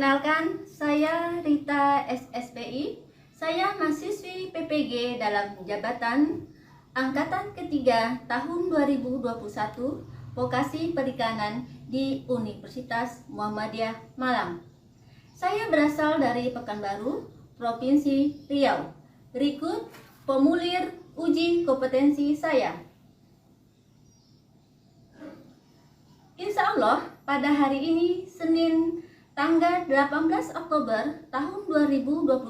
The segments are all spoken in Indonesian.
Perkenalkan, saya Rita SSPI. Saya mahasiswi PPG dalam jabatan Angkatan Ketiga tahun 2021 Vokasi Perikanan di Universitas Muhammadiyah Malang. Saya berasal dari Pekanbaru, Provinsi Riau. Berikut formulir uji kompetensi saya. Insya Allah pada hari ini Senin tanggal 18 Oktober tahun 2021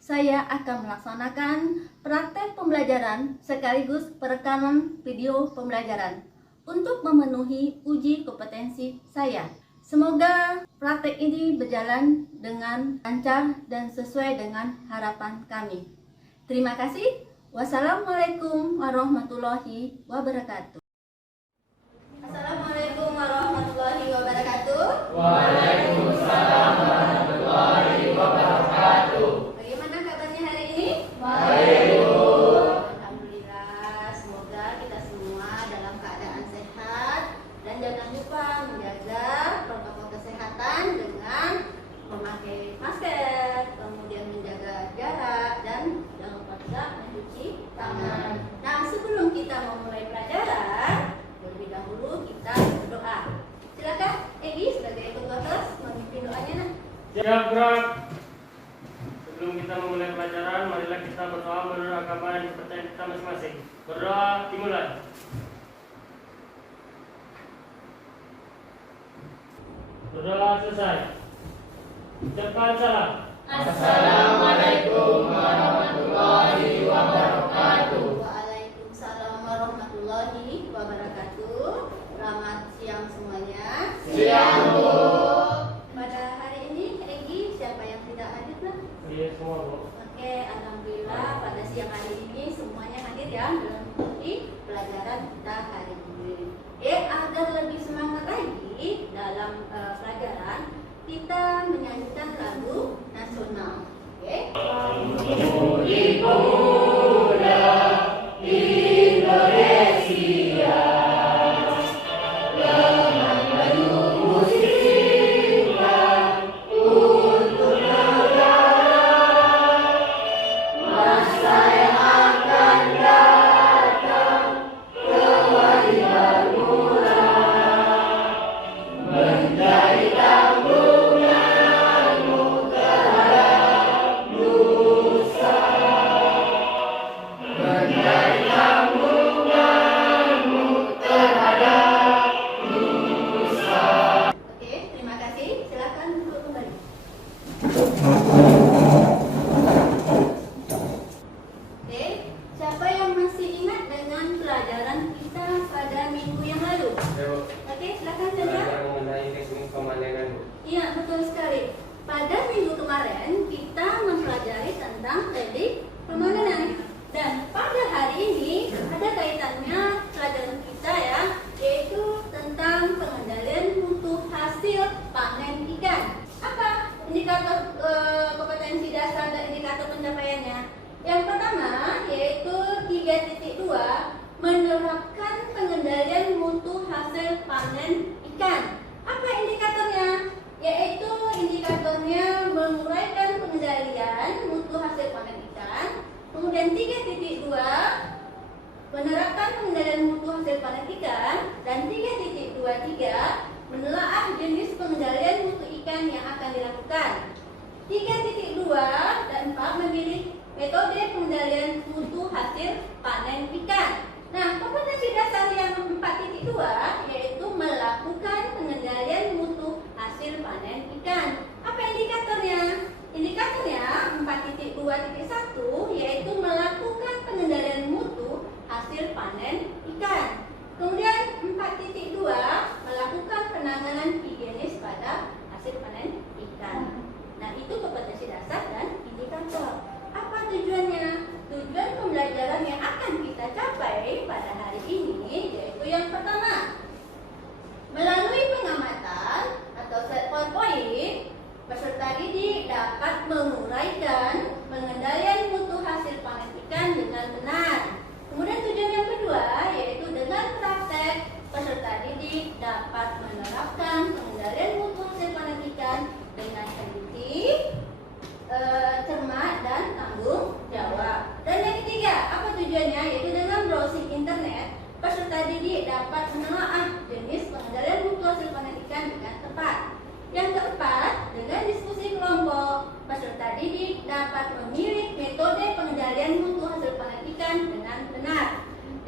saya akan melaksanakan praktek pembelajaran sekaligus perekaman video pembelajaran untuk memenuhi uji kompetensi saya. Semoga praktek ini berjalan dengan lancar dan sesuai dengan harapan kami. Terima kasih. Wassalamualaikum warahmatullahi wabarakatuh. Assalamualaikum warahmatullahi wabarakatuh. Waalaikumsalam warahmatullahi wabarakatuh. Bagaimana kabarnya hari ini? Baik, Bu. Alhamdulillah, semoga kita semua dalam keadaan sehat dan jangan lupa menjaga protokol kesehatan dengan memakai masker, kemudian menjaga jarak dan jangan lupa juga mencuci tangan. Nah, sebelum kita memulai pelajaran, terlebih dahulu kita berdoa. Silakan Egi sebagai ketua kelas memimpin doanya. Siap, gerak. Sebelum kita memulai pelajaran, marilah kita berdoa menurut agama yang dipercaya kita masing-masing. Berdoa dimulai. Berdoa selesai. Ucapkan salam. Assalamualaikum warahmatullahi wabarakatuh. Waalaikumsalam warahmatullahi wabarakatuh. Selamat siang semuanya. Siang, Bu. Pada hari ini Egi siapa yang tidak hadir lah? Iya semua, Bu. Oke, alhamdulillah pada siang hari ini semuanya hadir ya dalam mengikuti pelajaran kita hari ini. Agar lebih semangat lagi dalam pelajaran, kita menyanyikan lagu nasional. Oke. Budi Pemuda Indonesia, dengan penuh musibah untuk negara, masa yang akan datang kewajiban mula menjadi tanggunganmu terhadap nusa, menjadi tanggunganmu terhadap nusa. Oke, terima kasih. Silakan duduk kembali. Oke, siapa yang masih ingat dengan pelajaran kita pada minggu yang lalu? Oke, silakan Chandra. Belajar mengenai teknik pemandangan, Bu. Iya, betul sekali. Pada minggu kemarin kita mempelajari tentang teknik pemanenan. Dan pada hari ini ada kaitannya pelajaran kita ya, yaitu tentang pengendalian mutu hasil panen ikan. Apa indikator kompetensi dasar dan indikator pencapaiannya? Yang pertama yaitu 3.2 menerapkan pengendalian mutu hasil panen ikan. Apa indikatornya? Yaitu indikatornya menguraikan pengendalian mutu hasil panen ikan. Kemudian 3.2 menerapkan pengendalian mutu hasil panen ikan, dan 3.23 menelaah jenis pengendalian mutu ikan yang akan dilakukan. 3.2 dan 4 memilih metode pengendalian mutu hasil panen ikan. Nah, kompetensi dasar yang 4.2 yaitu melakukan pengendalian mutu hasil panen ikan. Apa indikatornya? Indikatornya 4.2.1 yaitu melakukan pengendalian mutu hasil panen ikan. Kemudian 4.2 melakukan penanganan higienis pada hasil panen ikan. Nah, itu kompetensi dasar dan indikator. Apa tujuannya? Tujuan pembelajaran yang akan kita capai pada hari ini yaitu yang pertama, melalui pengamatan atau set point, peserta didik dapat menguraikan pengendalian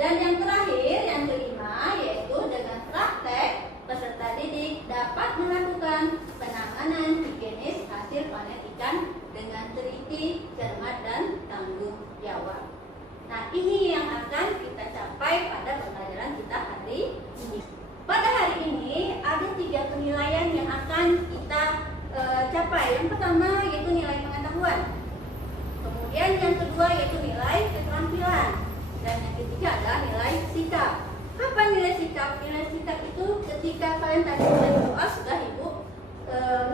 Dan yang terakhir, yang kelima, yaitu dengan praktek peserta didik dapat melakukan penanganan higienis hasil panen ikan dengan teliti, cermat, dan tanggung jawab. Nah, ini yang akan kita capai pada pembelajaran kita hari ini. Pada hari ini ada 3 penilaian yang akan kita capai. Yang pertama yaitu nilai pengetahuan. Kemudian yang kedua yaitu nilai keterampilan. Dan yang ketiga adalah nilai sikap. Apa nilai sikap? Nilai sikap itu ketika kalian tadi berdoa sudah ibu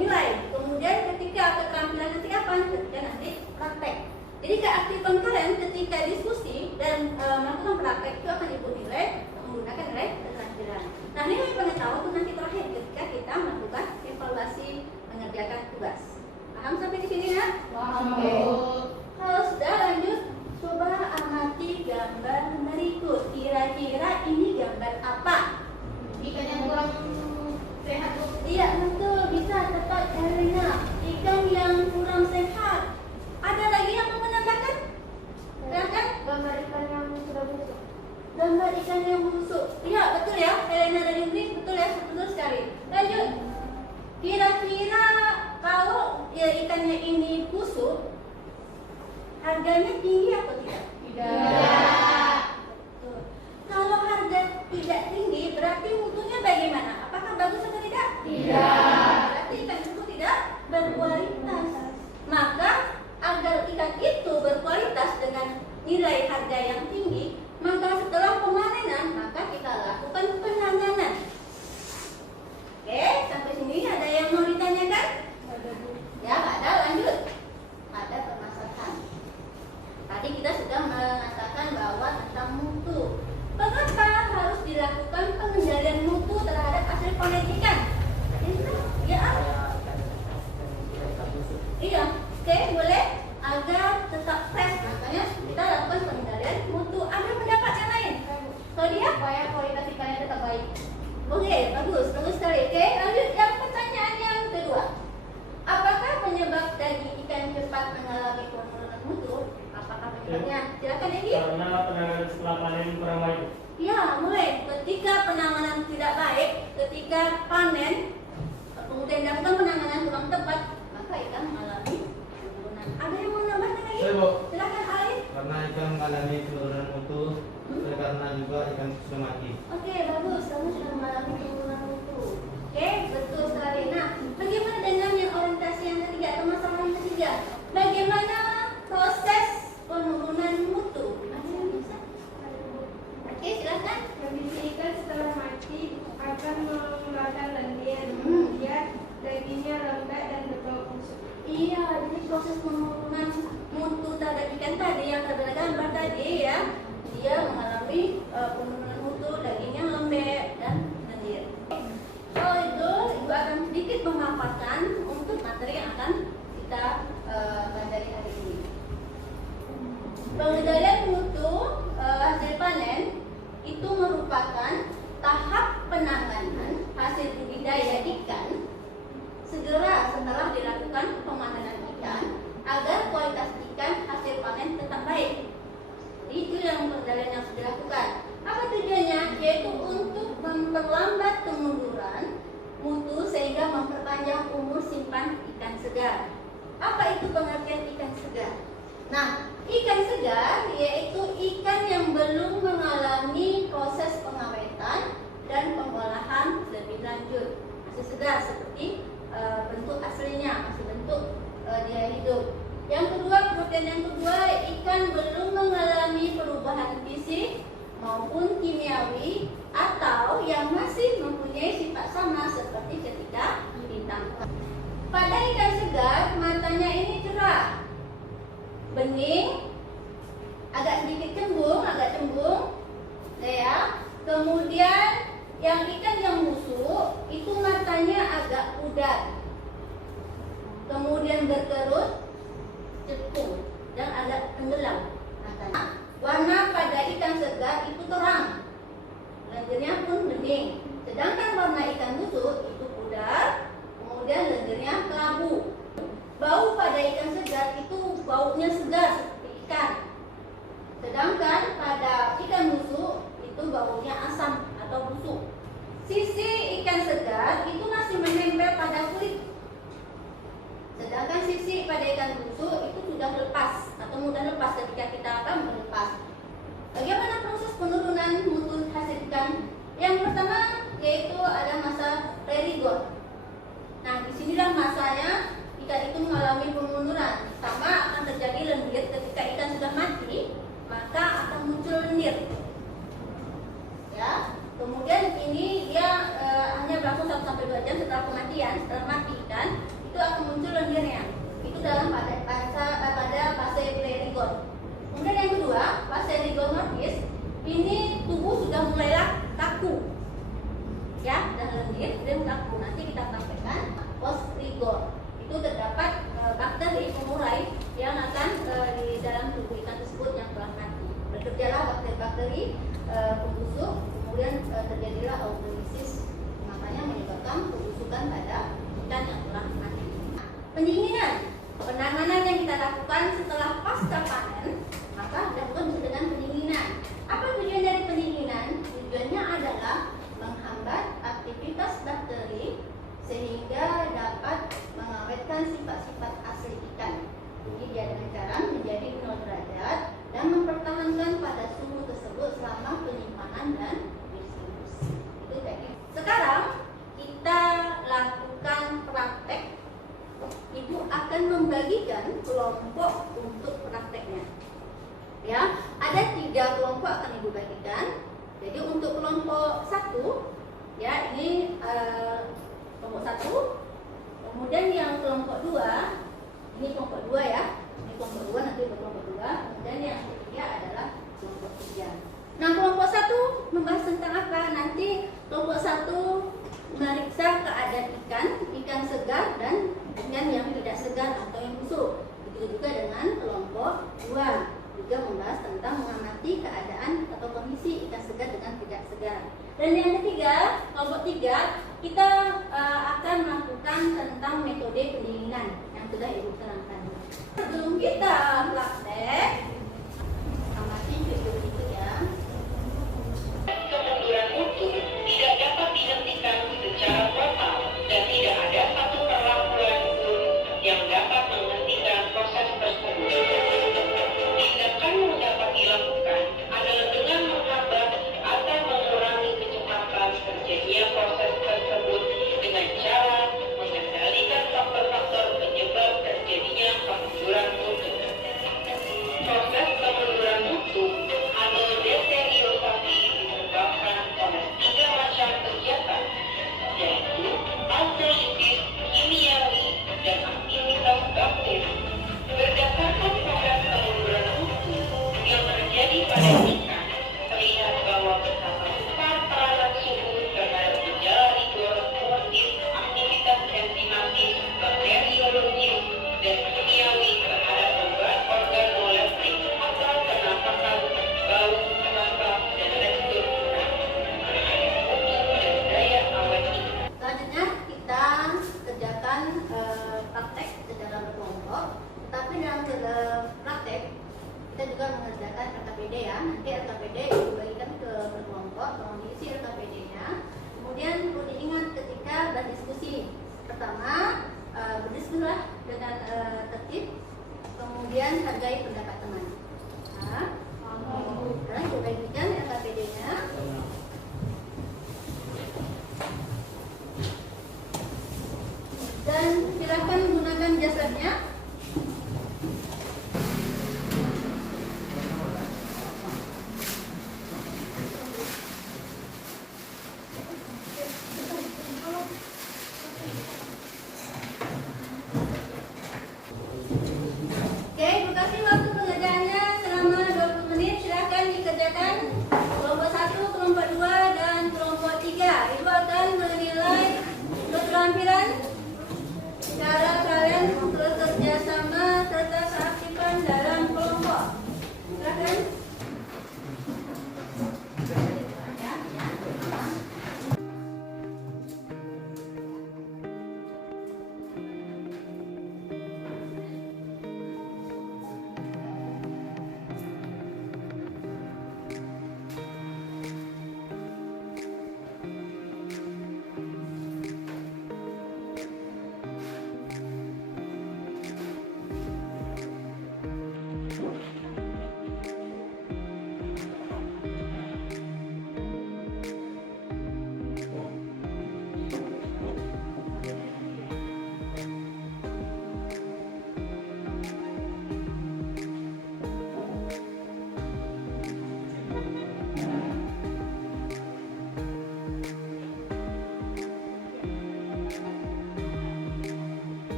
nilai. Kemudian ketika keterampilan nanti apa? Ketika nanti praktek. Jadi keaktifan kalian ketika diskusi dan melakukan praktek itu akan ibu nilai menggunakan nilai keterampilan. Nah, nilai pengetahuan itu nanti terakhir ketika kita melakukan evaluasi mengerjakan tugas. Paham sampai di sini ya? Paham. Kalau sudah lanjut, coba amati gambar berikut. Kira-kira ini gambar apa? Ikan yang kurang sehat, Bu. Iya, betul, bisa tepat Elena. Ikan yang kurang sehat. Ada lagi yang mau menambahkan? Silakan. Gambar ikan yang sudah busuk. Gambar ikan yang busuk. Iya, betul ya. Elena dan Yuni, betul ya, betul sekali. Lanjut. Kira-kira kalau ya ikannya ini busuk, harganya tinggi atau tidak? Tidak. Betul. Kalau harga tidak tinggi, berarti mutunya bagaimana? Apakah bagus atau tidak? Tidak. Berarti ikan itu tidak berkualitas. Maka agar ikan itu berkualitas dengan nilai harga yang tinggi, maka setelah pemanenan, maka kita lakukan penanganan. Oke, sampai sini ada yang mau ditanyakan? Ya, ada, lanjut. Ada permasalahan. Tadi kita sudah mengatakan bahwa tentang mutu. Mengapa harus dilakukan pengendalian mutu terhadap hasil panen ikan? Ya, iya. Oke, boleh. Agar tetap fresh, makanya kita lakukan pengendalian mutu. Ada pendapat yang lain? Kalau dia? Supaya kualitas ikannya tetap baik. Oke, bagus sekali. Oke, lanjut yang pertanyaan yang kedua. Apakah penyebab daging ikan cepat mengalami penurunan mutu? Apakah penyebabnya? Silakan Egi. Karena penanganan setelah panen kurang baik. Ya, mulai ketika penanganan tidak baik, ketika panen, kemudian dilakukan penanganan kurang tepat, maka ikan mengalami penurunan. Ada yang mau nambahkan lagi? Saya, Bu. Silakan Ali. Karena ikan mengalami penurunan mutu, karena juga ikan sudah mati. Oke, bagus. Kamu sudah mengalami penurunan mutu. Oke, betul sekali. Nah, bagaimana dengan yang orientasi yang ketiga atau masalah yang ketiga? Bagaimana proses penurunan mutu? Ada yang bisa? Oke, silakan. Kondisi ikan setelah mati akan mengeluarkan lendir, kemudian dagingnya lembek dan berbau busuk. Iya, jadi proses penurunan mutu terhadap ikan tadi yang terdapat gambar tadi ya, dia mengalami penurunan mutu, dagingnya lembek dan lendir. Soal itu, Ibu akan sedikit memaparkan untuk materi yang akan kita pelajari hari ini. Pengendalian mutu hasil panen itu merupakan tahap penanganan hasil budidaya ikan segera setelah dilakukan pemanenan ikan agar kualitas ikan hasil panen tetap baik. Itu yang pengendalian yang sudah dilakukan. Apa tujuannya? Yaitu untuk memperlambat kemunduran mutu sehingga memperpanjang umur simpan ikan segar. Apa itu pengertian ikan segar? Nah, ikan segar yaitu ikan yang belum mengalami proses pengawetan dan pengolahan lebih lanjut. Masih segar seperti bentuk aslinya, masih bentuk dia hidup. Yang kedua, pengertian yang kedua, ikan belum mengalami perubahan fisik maupun kimiawi atau yang masih mempunyai sifat sama seperti ketika ditangkap. Pada ikan segar, matanya ini cerah, bening, agak sedikit cembung, ya. Kemudian yang ikan yang busuk itu matanya agak pudar, kemudian berkerut, cekung dan agak tenggelam matanya. Warna pada ikan segar itu terang, lendirnya pun bening. Sedangkan warna ikan busuk itu pudar, kemudian lendirnya kelabu. Bau pada ikan segar itu baunya segar seperti ikan. Sedangkan pada ikan busuk sisi ikan segar itu masih menempel pada kulit. Sedangkan sisi pada ikan busuk itu sudah lepas atau mudah lepas ketika kita melepas. Bagaimana proses penurunan mutu hasil ikan? Yang pertama yaitu ada masa prerigot. Nah, disinilah masanya ikan itu mengalami pemunduran. Sama akan terjadi lendir ketika ikan sudah mati, maka akan muncul lendir. Ya, kemudian ini dia hanya berlangsung 1-2 jam setelah kematian, setelah mati ikan, itu akan muncul lendirnya. Itu dalam pada fase prerigot. Kemudian yang kedua, fase rigor mortis, ini tubuh sudah mulai kaku, ya, dan lendir dan kaku. Nanti kita sampaikan post rigor. Itu terdapat bakteri pemurai yang akan di dalam tubuh ikan tersebut yang telah mati. Bekerjalah bakteri-bakteri pembusuk, kemudian terjadilah autolisis, makanya menyebabkan pembusukan pada ikan yang telah mati. Pendinginan, penanganan yang kita lakukan setelah pasca panen, maka dilakukan dengan pendinginan. Apa tujuan dari pendinginan? Tujuannya adalah menghambat aktivitas bakteri sehingga dapat mengawetkan sifat-sifat asli ikan. Jadi dia dengan cara menjadi 0 derajat dan mempertahankan pada suhu tersebut selama penyimpanan dan distribusi. Itu tadi. Sekarang kita lakukan praktek. Ibu akan membagikan kelompok untuk prakteknya. Ya, ada 3 kelompok akan ibu bagikan. Jadi untuk kelompok 1, ya ini kelompok 1. Kemudian yang kelompok 2, ini kelompok 2 ya. Ini kelompok 2, nanti ke kelompok 2. Kemudian yang ketiga adalah kelompok 3. Nah, kelompok 1 membahas tentang apa? Nanti kelompok 1 memeriksa keadaan ikan segar dan ikan yang tidak segar atau yang busuk. Begitu juga dengan kelompok 2, juga membahas tentang mengamati keadaan atau kondisi ikan segar dengan tidak segar. Dan yang ketiga, kelompok 3, kita akan melakukan tentang metode pendinginan yang sudah ibu terangkan. Sebelum kita praktek, amati video itu ya. Kemunduran mutu tidak dapat dihentikan secara total dan tidak ada satu perlakuan pun yang dapat menghentikan proses tersebut. Tindakan yang dapat dilakukan adalah dengan menghambat atau mengurangi kecepatan terjadinya proses tersebut dengan cara mengendalikan faktor-faktor penyebab terjadinya kemunduran mutu. Proses kemunduran mutu atau deteriorasi disebabkan oleh 3 macam kegiatan, yaitu autolisis, kimiawi, dan aktivitas bakteri. Berdasarkan proses kemunduran mutu yang terjadi pada ikan, terlihat bahwa betapa besar peranan suhu terhadap gejala rigor mortis, aktivitas enzimatis, bakteriologis, dan kimiawi terhadap beban organoleptik atau penampakan, bau, rasa, dan tekstur terhadap mutu dan daya awet ikan. Selanjutnya kita kerjakan praktek secara berkelompok. Tetapi dalam praktek kita juga mengerjakan RKPD ya. Nanti RKPD dibagikan ke berkelompok, tolong diisi RKPD-nya. Kemudian perlu diingat ketika berdiskusi. Pertama, berdiskusilah dengan tertib. Kemudian hargai pendapat teman. Nah, sekarang kita bagikan RKPD-nya. Dan silakan menggunakan jasadnya. Oke, ibu kasih waktu pengerjaannya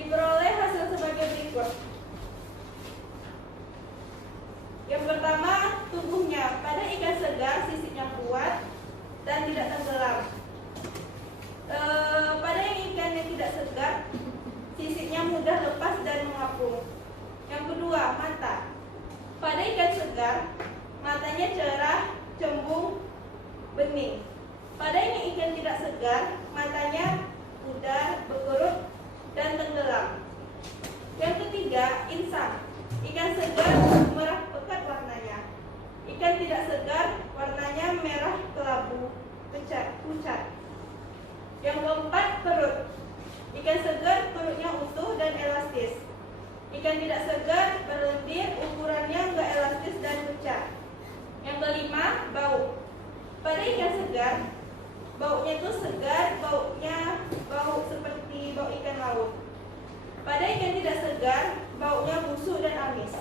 Diperoleh hasil sebagai berikut. Yang pertama, tubuhnya. Pada ikan segar, sisiknya kuat dan tidak tenggelam. Pada ikan yang tidak segar, sisiknya mudah lepas dan mengapung. Yang kedua, mata. Pada ikan segar, matanya cerah, cembung, bening. Pada ikan tidak segar, matanya pudar, berkerut, dan tenggelam. Yang ketiga, insang. Ikan segar merah pekat warnanya. Ikan tidak segar warnanya merah kelabu, pucat. Yang keempat, perut. Ikan segar perutnya utuh dan elastis. Ikan tidak segar berlendir, ukurannya enggak elastis dan pucat. Yang kelima, bau. Pada ikan segar, baunya itu segar, baunya bau seperti bau ikan laut. Pada ikan tidak segar, baunya busuk dan amis.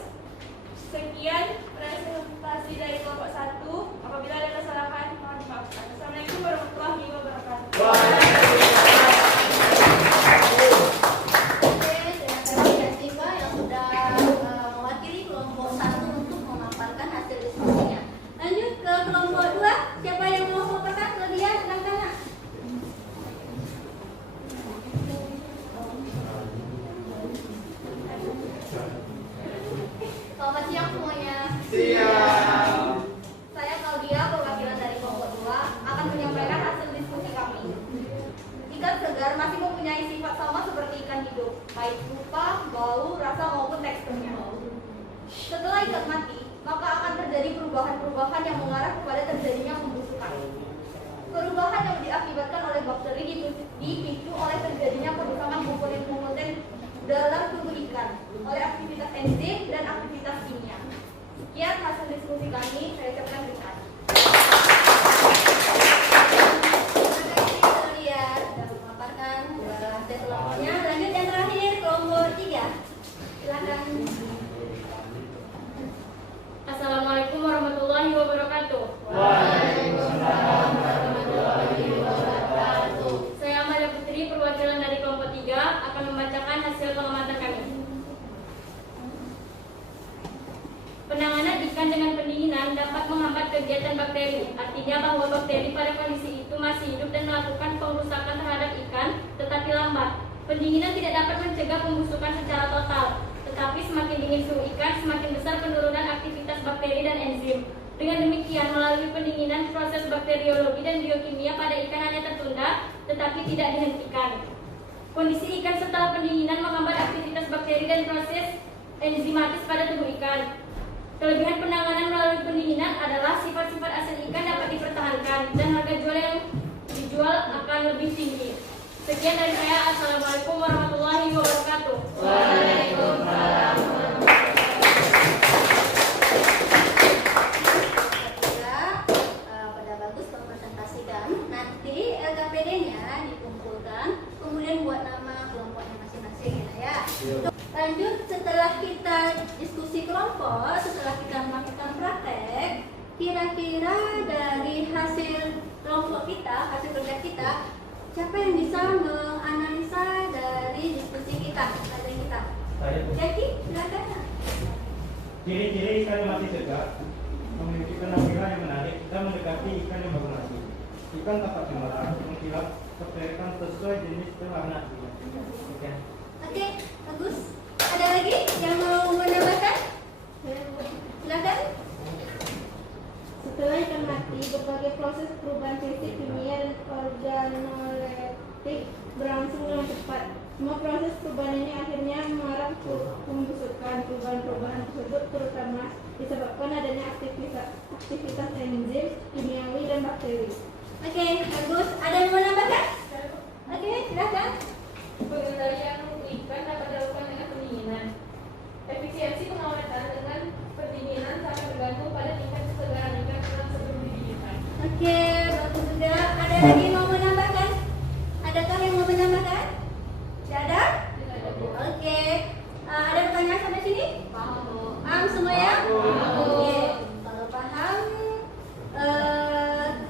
Sekian presentasi dari kelompok 1. Apabila ada kesalahan, mohon dimaafkan. Assalamualaikum warahmatullahi wabarakatuh. Oke, terima kasih Yasifa yang sudah mewakili kelompok 1 untuk memaparkan hasil diskusinya. Lanjut ke kelompok 2. Siapa yang mau memaparkan? Claudia, silakan. Selamat siang semuanya. Siap. Saya Claudia, perwakilan dari kelompok 2, akan menyampaikan hasil diskusi kami. Ikan segar masih mempunyai sifat sama seperti ikan hidup, baik rupa, bau, rasa maupun teksturnya. Setelah ikan mati, maka akan terjadi perubahan-perubahan yang mengarah kepada terjadinya pembusukan. Perubahan yang diakibatkan oleh bakteri dipicu oleh terjadinya perusakan komponen-komponen dalam tubuh ikan oleh aktivitas enzim dan aktivitas kimia. Sekian hasil diskusi kami, saya ucapkan terima kasih. Terima kasih Claudia sudah memaparkan hasil kelompoknya. Lanjut yang terakhir, kelompok 3. Silakan. Assalamualaikum warahmatullahi wabarakatuh. Waalaikumsalam warahmatullahi wabarakatuh. Saya Amalia Putri, perwakilan dari kelompok 3, akan membacakan hasil pengamatan kami. Penanganan ikan dengan pendinginan dapat menghambat kegiatan bakteri. Artinya bahwa bakteri pada kondisi itu masih hidup dan melakukan pengrusakan terhadap ikan, tetapi lambat. Pendinginan tidak dapat mencegah pembusukan secara total, tetapi semakin dingin suhu ikan, semakin besar penurunan aktivitas bakteri dan enzim. Dengan demikian, melalui pendinginan, proses bakteriologi dan biokimia pada ikan hanya tertunda, tetapi tidak dihentikan. Kondisi ikan setelah pendinginan menghambat aktivitas bakteri dan proses enzimatis pada tubuh ikan. Kelebihan penanganan melalui pendinginan adalah sifat-sifat asal ikan dapat dipertahankan dan harga jual yang dijual akan lebih tinggi. Sekian dari saya. Assalamualaikum warahmatullahi wabarakatuh. Waalaikumsalam. Pada bagus mempresentasikan. Nanti LKPD-nya dikumpulkan, kemudian buat nama kelompoknya masing-masing ya. Lanjut, setelah kita diskusi kelompok, setelah kita melakukan praktek, kira-kira dari hasil kelompok kita, hasil kerja kita, siapa yang bisa menganalisa dari diskusi kita, materi kita? Saya Jackie, silakan. ciri-ciri ikan yang mati segar memiliki penampilan yang menarik. Kita mendekati ikan yang baru mati. Ikan tampak cemerlang, mengkilap, terperikan sesuai jenis dan warna. Oke. Oke, bagus. Ada lagi yang mau menambahkan? Silakan. Setelah ikan mati, berbagai proses perubahan fisik, kimia, dan organoleptik berlangsung dengan cepat. Semua proses perubahan ini akhirnya mengarah ke pembusukan. Perubahan-perubahan tersebut terutama disebabkan adanya aktivitas enzim, kimiawi, dan bakteri. Oke, bagus. Ada yang mau menambahkan? Oke, silakan. Pengendalian ikan dapat dilakukan dengan pendinginan. Efisiensi pengawatan dengan pendinginan sangat bergantung pada tingkat kesegaran ikan sebelum didinginkan. Oke, bagus juga. Ada lagi yang mau menambahkan? Adakah yang mau menambahkan? Tidak ada? Oke. Ada pertanyaan sampai sini? Paham, Bu. Paham semua ya? Paham. Oke. Kalau paham,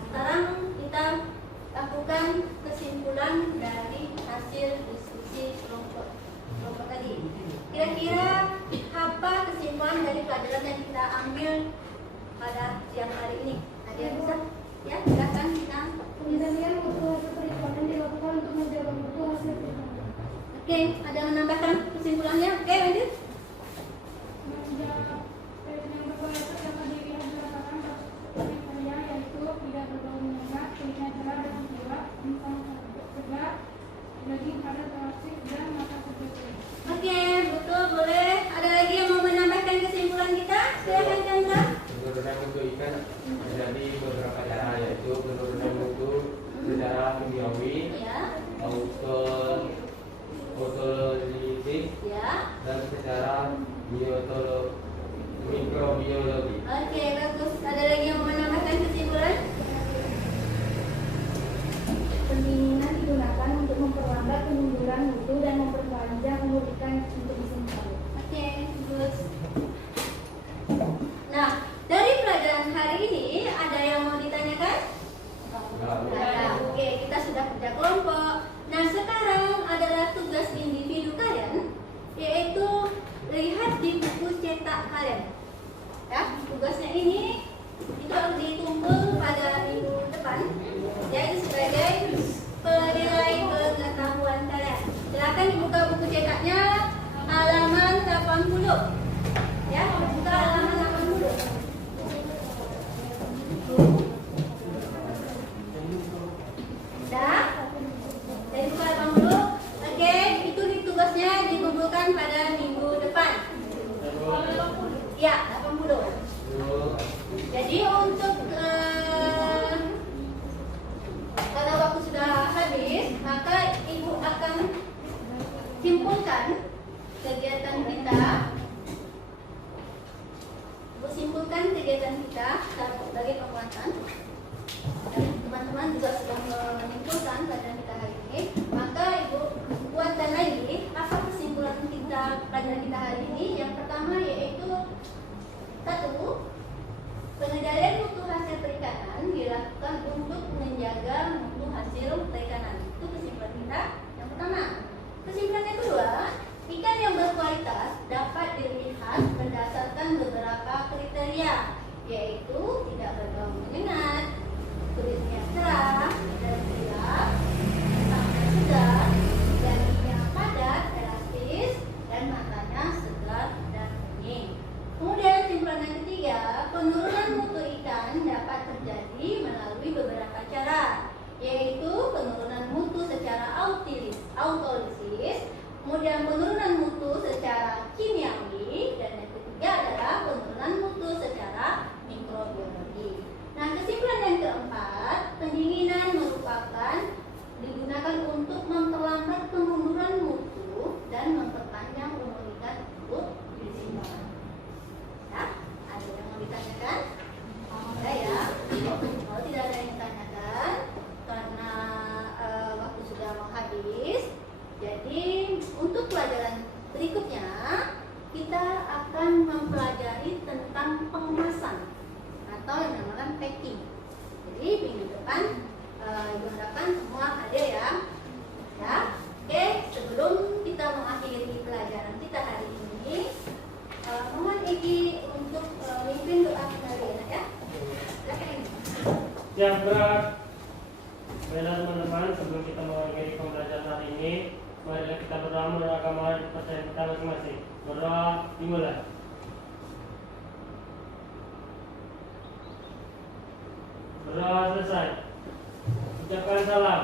sekarang kita lakukan kesimpulan. siang hari ini. Ada yang bisa? Ya, silakan kita. Penelitian mutu hasil perhitungan dilakukan untuk menjaga mutu hasil perhitungan. Oke, ada yang menambahkan kesimpulannya? Oke, lanjut. Yang berbahasa dapat dilihat berdasarkan kasus karya yaitu tidak berbau menyengat, telinga cerah dan jiwa, bintang segar, daging padat toraksik dan mata seperti. Oke, betul, boleh. Ada lagi yang mau menambahkan kesimpulan kita? Silakan Chandra. Penurunan mutu ikan terjadi beberapa cara, yaitu penurunan mutu secara kimiawi, Ya, fotolitik, ya. dan secara mikrobiologi. Oke, bagus. Ada lagi yang mau menambahkan kesimpulan? Pendinginan digunakan untuk memperlambat kemunduran mutu dan memperpanjang umur ikan untuk musim baru. Oke, bagus. Nah, dari pelajaran hari ini ada yang mau ditanyakan? Ada. Oke, kita sudah kerja kelompok. Nah, sekarang adalah tugas individu kalian, yaitu lihat di buku cetak kalian. Ya, tugasnya ini itu harus ditumpul pada minggu depan, yaitu sebagai penilai pengetahuan kalian. Silakan dibuka buku cetaknya halaman 80. Ya, buka halaman 80. Sudah? Dari buku 80. Oke, itu tugasnya dikumpulkan pada minggu depan. Ya, 80. Jadi untuk karena waktu sudah habis, maka ibu akan simpulkan kegiatan kita. Ibu simpulkan kegiatan kita sebagai penguatan. Dan teman-teman juga sudah menyimpulkan pelajaran kita hari ini. Maka ibu kuatkan lagi apa kesimpulan kita pelajaran kita hari ini. Yang pertama yaitu 1. Pengendalian mutu hasil perikanan dilakukan untuk menjaga mutu hasil perikanan. Itu kesimpulan kita yang pertama. Kesimpulan yang kedua, ikan yang berkualitas dapat dilihat berdasarkan beberapa kriteria, yaitu tidak berbau menyengat, kulitnya cerah dan gelap, bintangnya segar, dagingnya padat, elastis, dan matanya segar dan bening. Kemudian kesimpulan yang ketiga, penurunan mutu ikan dapat terjadi melalui beberapa cara, yaitu penurunan mutu secara autolisis, kemudian penurunan mutu secara kimiawi, dan yang ketiga adalah penurunan mutu secara mikrobiologi. Nah, kesimpulan yang keempat, pendinginan merupakan digunakan untuk memperlambat kemunduran mutu dan memperpanjang umur ikan untuk disimpan. Ya, ada yang mau ditanyakan? Ada ya? Kalau tidak ada yang ditanyakan, karena waktu sudah mau habis, jadi untuk pelajaran berikutnya kita akan mempelajari tentang pengemasan atau yang dinamakan packing. Jadi minggu depan ibu harapkan semua ada ya. Ya, oke. Sebelum kita mengakhiri pelajaran kita hari ini, mohon Egi untuk memimpin doa kalian ya. Silakan. Siap berat. Baiklah teman-teman, sebelum kita mengakhiri pembelajaran hari ini, marilah kita berdoa menurut agama dan kepercayaan kita masing-masing. Berdoa dimulai. Berdoa selesai. Ucapkan salam.